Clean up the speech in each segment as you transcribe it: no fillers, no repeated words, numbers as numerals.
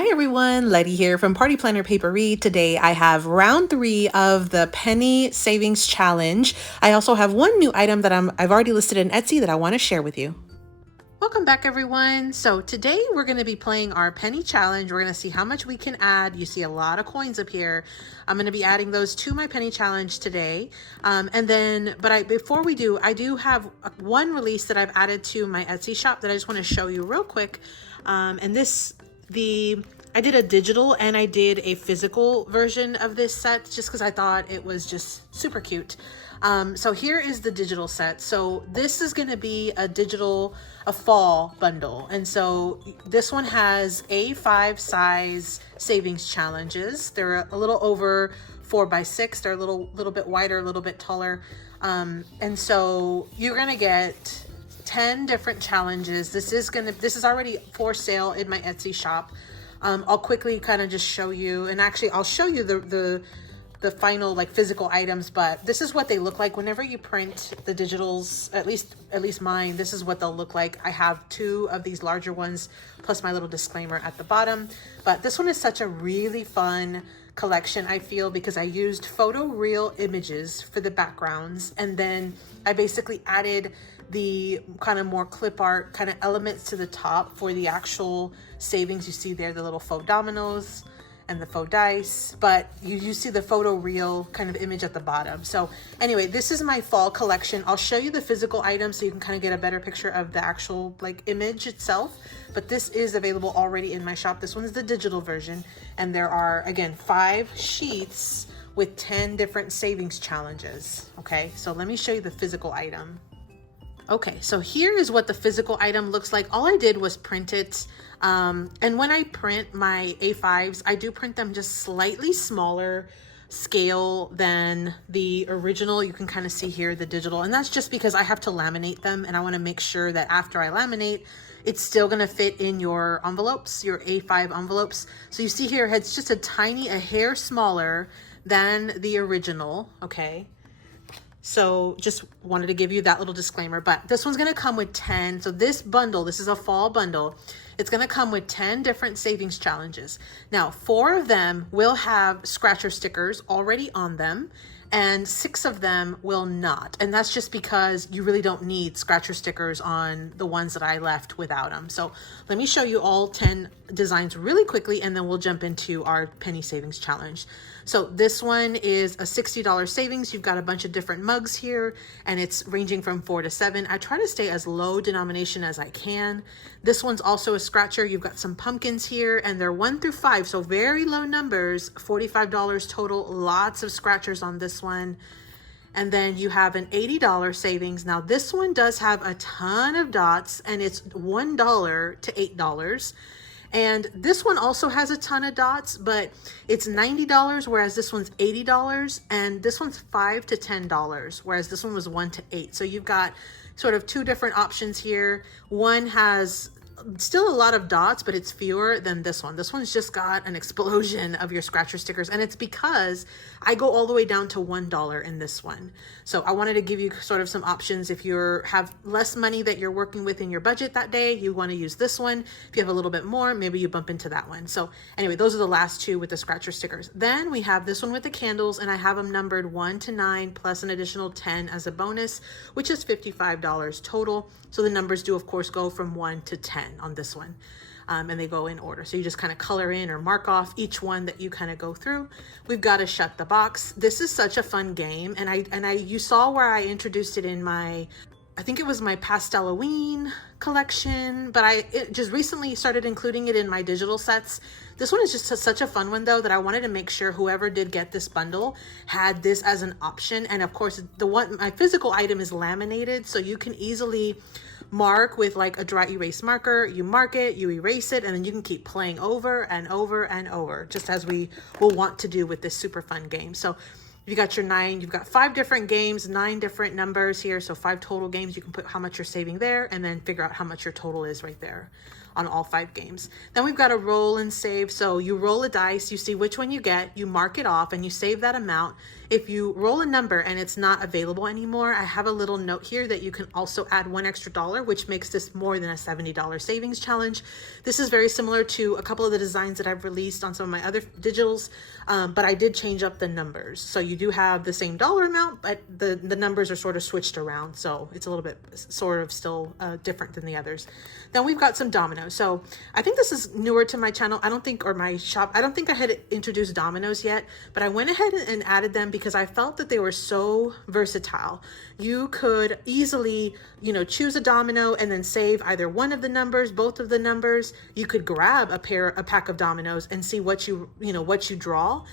Hi everyone, Letty here from Party Planner Papery. Today I have round 3 of the penny savings challenge. I also have one new item that I've already listed in Etsy that I want to share with you. Welcome back everyone. So today we're going to be playing our penny challenge. We're going to see how much we can add. You see a lot of coins up here. I'm going to be adding those to my penny challenge today. Before we do, I do have one release that I've added to my Etsy shop that I just want to show you real quick. I did a digital and I did a physical version of this set just because I thought it was just super cute. So here is the digital set. So this is going to be a fall bundle. And so this one has A5 size savings challenges. They're a little over 4x6. They're a little bit wider, a little bit taller. And so you're going to get 10 different challenges. This is already for sale in my Etsy shop. I'll quickly kind of just show you, and actually I'll show you the final like physical items, but this is what they look like whenever you print the digitals. At least mine, this is what they'll look like. I have 2 of these larger ones plus my little disclaimer at the bottom, but this one is such a really fun collection, I feel, because I used photo real images for the backgrounds, and then I basically added the kind of more clip art kind of elements to the top for the actual savings. You see there the little faux dominoes and the faux dice, but you see the photo real kind of image at the bottom. So anyway, this is my fall collection. I'll show you the physical items so you can kind of get a better picture of the actual like image itself, but this is available already in my shop. This one's the digital version, and there are again 5 sheets with 10 different savings challenges. Okay, so let me show you the physical item. Okay, so here is what the physical item looks like. All I did was print it. And when I print my A5s, I do print them just slightly smaller scale than the original. You can kind of see here the digital, and that's just because I have to laminate them, and I want to make sure that after I laminate, it's still going to fit in your envelopes, your A5 envelopes. So you see here, it's just a hair smaller than the original, okay? So just wanted to give you that little disclaimer, but this one's going to come with 10. So this bundle, this is a fall bundle. It's going to come with 10 different savings challenges. Now, 4 of them will have scratcher stickers already on them, and 6 of them will not. And that's just because you really don't need scratcher stickers on the ones that I left without them. So let me show you all 10 designs really quickly, and then we'll jump into our penny savings challenge. So this one is a $60 savings. You've got a bunch of different mugs here, and it's ranging from 4 to 7. I try to stay as low denomination as I can. This one's also a scratcher. You've got some pumpkins here, and they're 1 through 5, so very low numbers, $45 total, lots of scratchers on this one. And then you have an $80 savings. Now this one does have a ton of dots, and it's $1 to $8. And this one also has a ton of dots, but it's $90, whereas this one's $80, and this one's $5 to $10, whereas this one was 1 to 8. So you've got sort of 2 different options here. One has still a lot of dots, but it's fewer than this one. This one's just got an explosion of your scratcher stickers, and it's because I go all the way down to $1 in this one. So I wanted to give you sort of some options. If you have less money that you're working with in your budget that day, you want to use this one. If you have a little bit more, maybe you bump into that one. So anyway, those are the last 2 with the scratcher stickers. Then we have this one with the candles, and I have them numbered 1 to 9 plus an additional 10 as a bonus, which is $55 total. So the numbers do of course go from 1 to 10 on this one, and they go in order. So you just kind of color in or mark off each one that you kind of go through. We've got to shut the box. This is such a fun game, and you saw where I introduced it in my, I think it was my Pastel-Halloween collection, but I just recently started including it in my digital sets. This one is just such a fun one though, that I wanted to make sure whoever did get this bundle had this as an option. And of course my physical item is laminated, so you can easily mark with like a dry erase marker. You mark it, you erase it, and then you can keep playing over and over and over, just as we will want to do with this super fun game. So you got your 9, you've got 5 different games, 9 different numbers here. So 5 total games. You can put how much you're saving there and then figure out how much your total is right there. on all 5 games. Then we've got a roll and save. So you roll a dice, you see which one you get, you mark it off, and you save that amount. If you roll a number and it's not available anymore, I have a little note here that you can also add $1 extra, which makes this more than a $70 savings challenge. This is very similar to a couple of the designs that I've released on some of my other digitals, but I did change up the numbers. So you do have the same dollar amount, but the numbers are sort of switched around. So it's a little bit sort of still different than the others. Then we've got some dominoes. So I think this is newer to my channel. or my shop. I don't think I had introduced dominoes yet, but I went ahead and added them because I felt that they were so versatile. You could easily, choose a domino and then save either one of the numbers, both of the numbers. You could grab a pack of dominoes and see what you draw.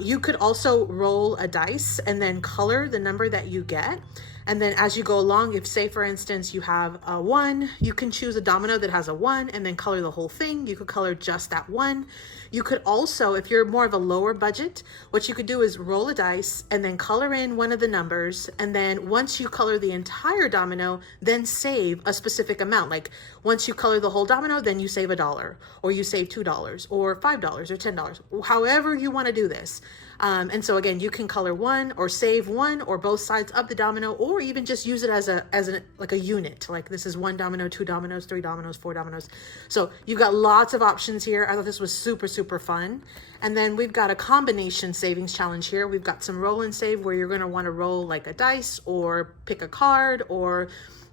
You could also roll a dice and then color the number that you get. And then as you go along, if say for instance, you have a 1, you can choose a domino that has a 1 and then color the whole thing. You could color just that 1. You could also, if you're more of a lower budget, what you could do is roll a dice and then color in one of the numbers. And then once you color the entire domino, then save a specific amount. Like once you color the whole domino, then you save $1, or you save $2 or $5 or $10, however you want to do this. And so again, you can color 1 or save 1 or both sides of the domino, or even just use it as like a unit. Like this is 1 domino, 2 dominoes, 3 dominoes, 4 dominoes. So you've got lots of options here. I thought this was super fun. And then we've got a combination savings challenge here. We've got some roll and save where you're going to want to roll like a dice or pick a card or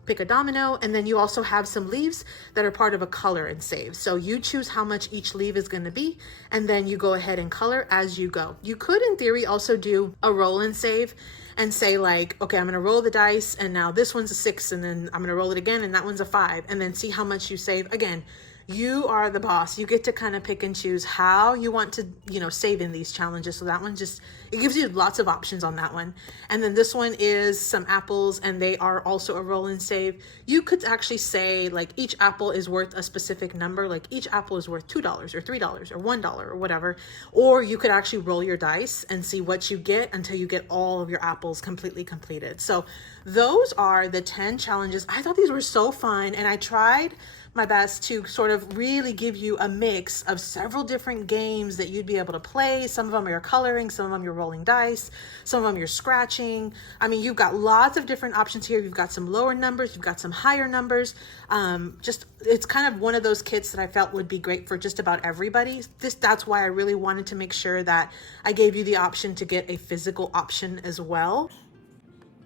pick a domino, and then you also have some leaves that are part of a color and save. So you choose how much each leaf is going to be, and then you go ahead and color as you go. You could, in theory, also do a roll and save and say like, okay, I'm going to roll the dice, and now this one's a 6, and then I'm going to roll it again, and that one's a 5, and then see how much you save. Again, you are the boss. You get to kind of pick and choose how you want to, save in these challenges. So that one it gives you lots of options on that one. And then this one is some apples, and they are also a roll and save. You could actually say like each apple is worth a specific number, like each apple is worth $2 or $3 or $1 or whatever. Or you could actually roll your dice and see what you get until you get all of your apples completely completed. So those are the 10 challenges. I thought these were so fun, and I tried my best to sort of really give you a mix of several different games that you'd be able to play. Some of them you're coloring, some of them you're rolling dice, some of them you're scratching. I mean, you've got lots of different options here. You've got some lower numbers, you've got some higher numbers. It's kind of one of those kits that I felt would be great for just about everybody. That's why I really wanted to make sure that I gave you the option to get a physical option as well,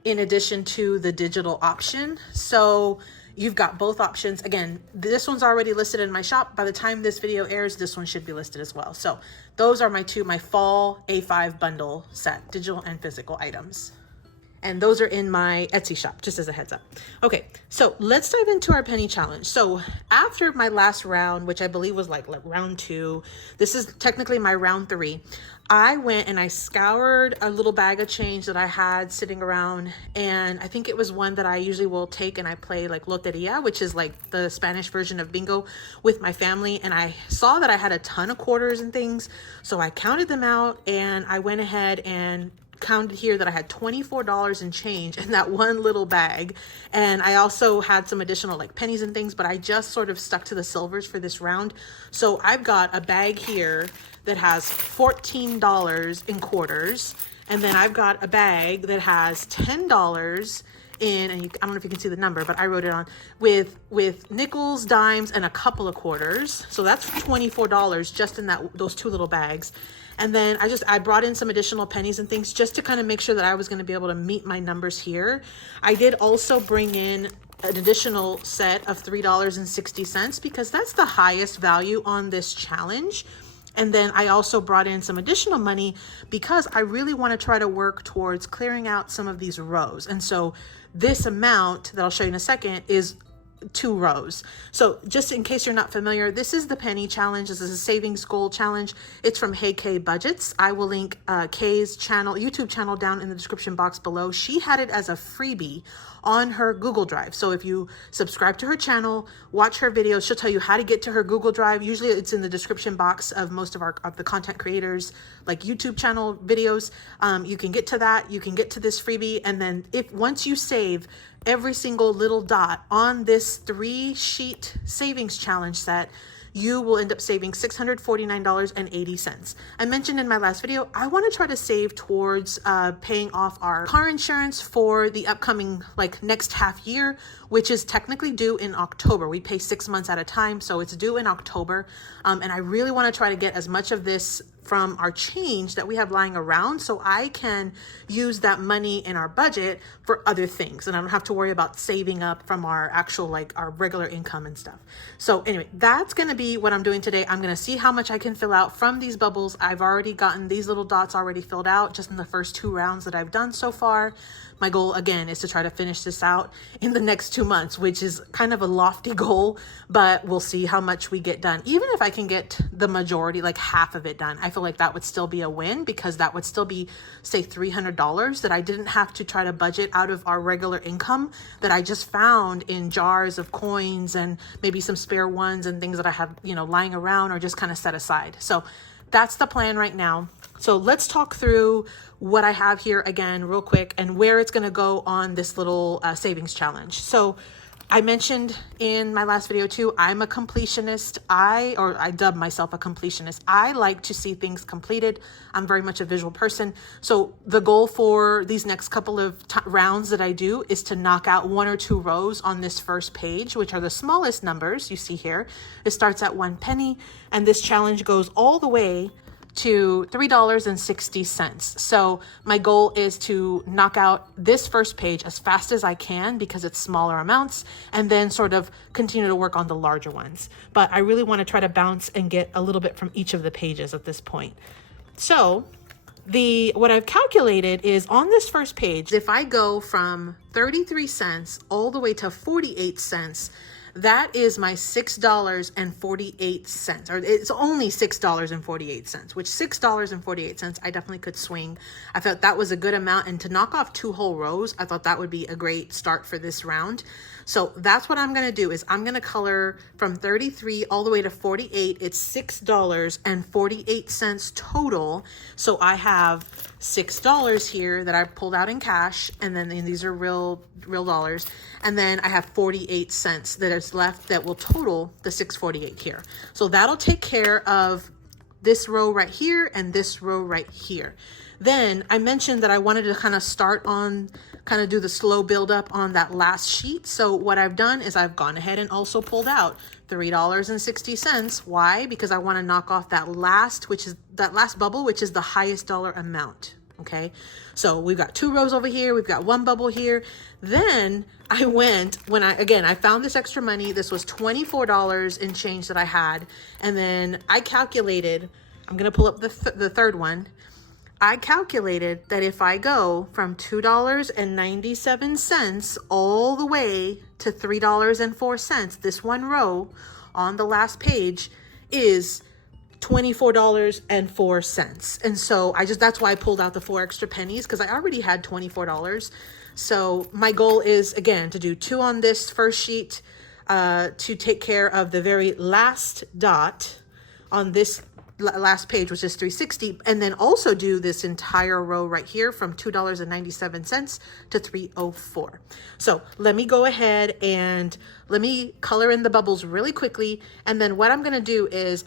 in addition to the digital option. So you've got both options. Again, this one's already listed in my shop. By the time this video airs, this one should be listed as well. So those are my fall A5 bundle set, digital and physical items. And those are in my Etsy shop, just as a heads up. Okay, so let's dive into our penny challenge. So after my last round, which I believe was like round 2, this is technically my round 3. I went and I scoured a little bag of change that I had sitting around, and I think it was one that I usually will take and I play like loteria, which is like the Spanish version of bingo, with my family. And I saw that I had a ton of quarters and things, so I counted them out, and I went ahead and counted here that I had $24 in change in that one little bag. And I also had some additional like pennies and things, but I just sort of stuck to the silvers for this round. So I've got a bag here that has $14 in quarters, and then I've got a bag that has $10 in, and I don't know if you can see the number, but I wrote it on, with nickels, dimes, and a couple of quarters. So that's $24 just in those 2 little bags. And then I brought in some additional pennies and things just to kind of make sure that I was going to be able to meet my numbers here. I did also bring in an additional set of $3.60 because that's the highest value on this challenge. And then I also brought in some additional money because I really want to try to work towards clearing out some of these rows. And so this amount that I'll show you in a second is 2 rows. So just in case you're not familiar, this is the penny challenge. This is a savings goal challenge. It's from Hey Kay Budgets. I will link Kay's YouTube channel down in the description box below. She had it as a freebie on her Google Drive. So if you subscribe to her channel, watch her videos, she'll tell you how to get to her Google Drive. Usually it's in the description box of most of the content creators like YouTube channel videos. You can get to that, you can get to this freebie, and then once you save every single little dot on this 3-sheet savings challenge set, you will end up saving $649.80. I mentioned in my last video, I want to try to save towards paying off our car insurance for the upcoming next half year, which is technically due in October. We pay 6 months at a time, so it's due in October. And I really want to try to get as much of this from our change that we have lying around so I can use that money in our budget for other things, and I don't have to worry about saving up from our actual our regular income and stuff. So anyway, that's going to be what I'm doing today. I'm going to see how much I can fill out from these bubbles. I've already gotten these little dots already filled out just in the first 2 rounds that I've done so far. My goal again is to try to finish this out in the next 2 months, which is kind of a lofty goal, but we'll see how much we get done. Even if I can get the majority, half of it done, I feel like that would still be a win, because that would still be, say, $300 that I didn't have to try to budget out of our regular income, that I just found in jars of coins and maybe some spare ones and things that I have, lying around or just kind of set aside. So that's the plan right now. So let's talk through what I have here again real quick and where it's going to go on this little savings challenge. So I mentioned in my last video too, I'm a completionist. I dub myself a completionist. I like to see things completed. I'm very much a visual person. So the goal for these next couple of rounds that I do is to knock out 1 or 2 rows on this first page, which are the smallest numbers you see here. It starts at 1 penny, and this challenge goes all the way to $3.60. So my goal is to knock out this first page as fast as I can because it's smaller amounts, and then sort of continue to work on the larger ones. But I really want to try to bounce and get a little bit from each of the pages at this point. So what I've calculated is on this first page, if I go from 33 cents all the way to 48 cents, that is my $6.48, or it's only $6.48, which $6.48 I definitely could swing. I thought that was a good amount, and to knock off 2 whole rows, I thought that would be a great start for this round. So that's what I'm going to do, is I'm going to color from 33 all the way to 48. It's $6.48 total. So I have $6 here that I pulled out in cash, and then these are real dollars, and then I have 48 cents that is left that will total the 648 here. So that'll take care of this row right here and this row right here. Then I mentioned that I wanted to kind of do the slow build up on that last sheet. So what I've done is I've gone ahead and also pulled out $3.60. Why? Because I want to knock off that last bubble, which is the highest dollar amount. Okay, so we've got 2 rows over here. We've got 1 bubble here. Then I went, I found this extra money. This was $24 in change that I had. And then I calculated, I'm going to pull up the third one. I calculated that if I go from $2.97 all the way to $3.04, this 1 row on the last page is $24.04. And so that's why I pulled out the 4 extra pennies, because I already had $24. So my goal is, again, to do 2 on this first sheet, to take care of the very last dot on this last page, which is 360, and then also do this entire row right here from $2.97 to $3.04. So let me go ahead and let me color in the bubbles really quickly. And then what I'm going to do is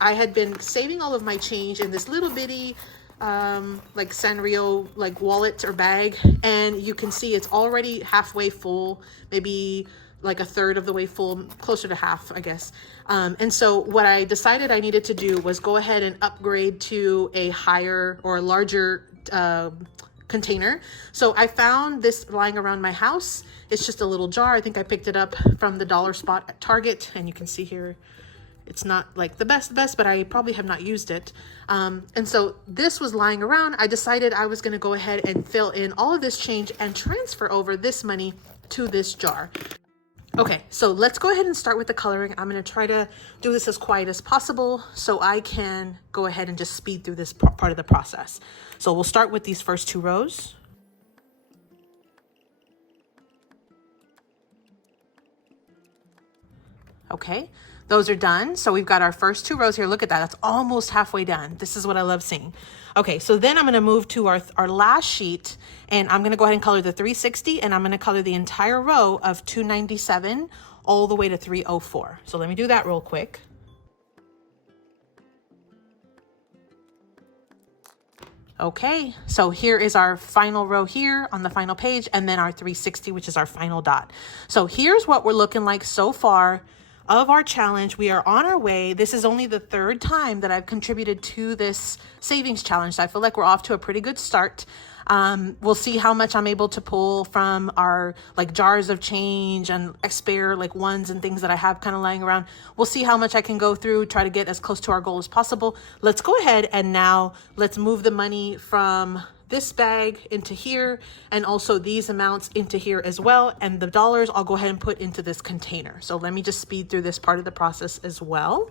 I had been saving all of my change in this little bitty Sanrio wallet or bag, and you can see it's already halfway full, maybe like a third of the way full, closer to half, I guess. And so what I decided I needed to do was go ahead and upgrade to a higher or larger container. So I found this lying around my house. It's just a little jar. I think I picked it up from the dollar spot at Target, and you can see here, it's not like the best, but I probably have not used it. And so this was lying around. I decided I was gonna go ahead and fill in all of this change and transfer over this money to this jar. Okay, so let's go ahead and start with the coloring. I'm going to try to do this as quiet as possible so I can go ahead and just speed through this part of the process. So we'll start with these first 2 rows. Okay, those are done. So we've got our first 2 rows here. Look at that. That's almost halfway done. This is what I love seeing. Okay, so then I'm going to move to our last sheet, and I'm going to go ahead and color the 360, and I'm going to color the entire row of 297 all the way to 304. So let me do that real quick. Okay, so here is our final row here on the final page, and then our 360, which is our final dot. So here's what we're looking like so far of our challenge. We are on our way. This is only the 3rd time that I've contributed to this savings challenge. So I feel like we're off to a pretty good start. We'll see how much I'm able to pull from our like jars of change and spare like ones and things that I have kind of lying around. We'll see how much I can go through, try to get as close to our goal as possible. Let's go ahead and now let's move the money from this bag into here, and also these amounts into here as well. And the dollars I'll go ahead and put into this container. So let me just speed through this part of the process as well.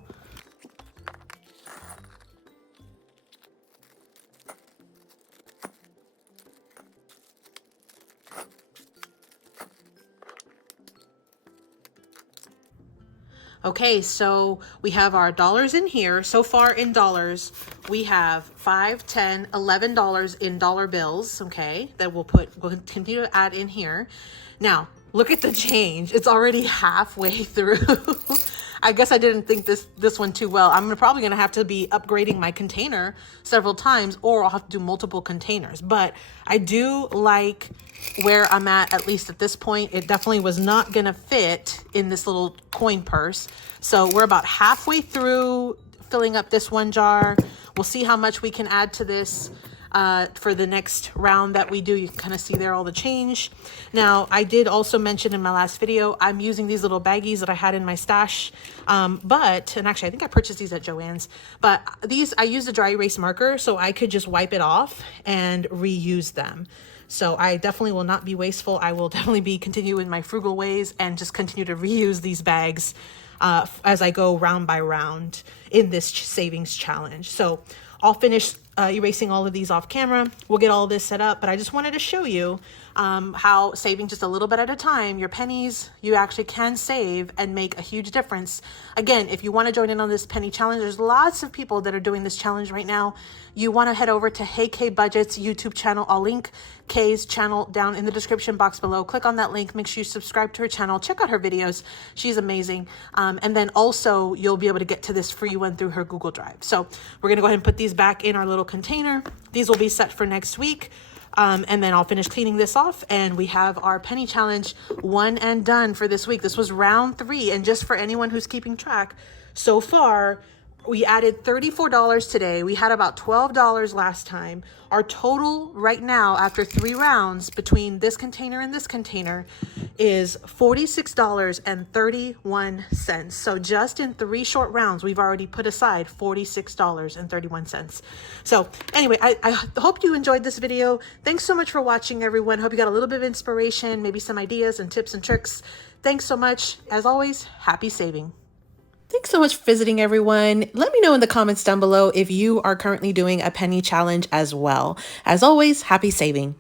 Okay, so we have our dollars in here. So far in dollars, we have $5, $10, $11 in dollar bills, okay, that we'll continue to add in here. Now, look at the change. It's already halfway through. I guess I didn't think this one too well. I'm probably gonna have to be upgrading my container several times, or I'll have to do multiple containers. But I do like where I'm at least at this point. It definitely was not gonna fit in this little coin purse. So we're about halfway through filling up this one jar. We'll see how much we can add to this for the next round that we do. You can kind of see there all the change. Now, I did also mention in my last video, I'm using these little baggies that I had in my stash. And actually I think I purchased these at Joann's, but these, I use a dry erase marker so I could just wipe it off and reuse them. So I definitely will not be wasteful. I will definitely be continuing my frugal ways and just continue to reuse these bags as I go round by round in this savings challenge. So I'll finish erasing all of these off camera. We'll get all this set up, but I just wanted to show you how saving just a little bit at a time, your pennies, you actually can save and make a huge difference. Again, if you want to join in on this penny challenge, there's lots of people that are doing this challenge right now. You want to head over to Hey Kay Budgets YouTube channel. I'll link Kay's channel down in the description box below. Click on that link. Make sure you subscribe to her channel. Check out her videos. She's amazing. And then also you'll be able to get to this free one through her Google Drive. So we're going to go ahead and put these back in our little container. These will be set for next week. And then I'll finish cleaning this off, and we have our penny challenge one and done for this week. This was round 3. And just for anyone who's keeping track, so far, we added $34 today. We had about $12 last time. Our total right now, after 3 rounds between this container and this container, is $46.31. So just in 3 short rounds, we've already put aside $46.31. So anyway, I hope you enjoyed this video. Thanks so much for watching, everyone. Hope you got a little bit of inspiration, maybe some ideas and tips and tricks. Thanks so much. As always, happy saving. Thanks so much for visiting, everyone. Let me know in the comments down below if you are currently doing a penny challenge as well. As always, happy saving.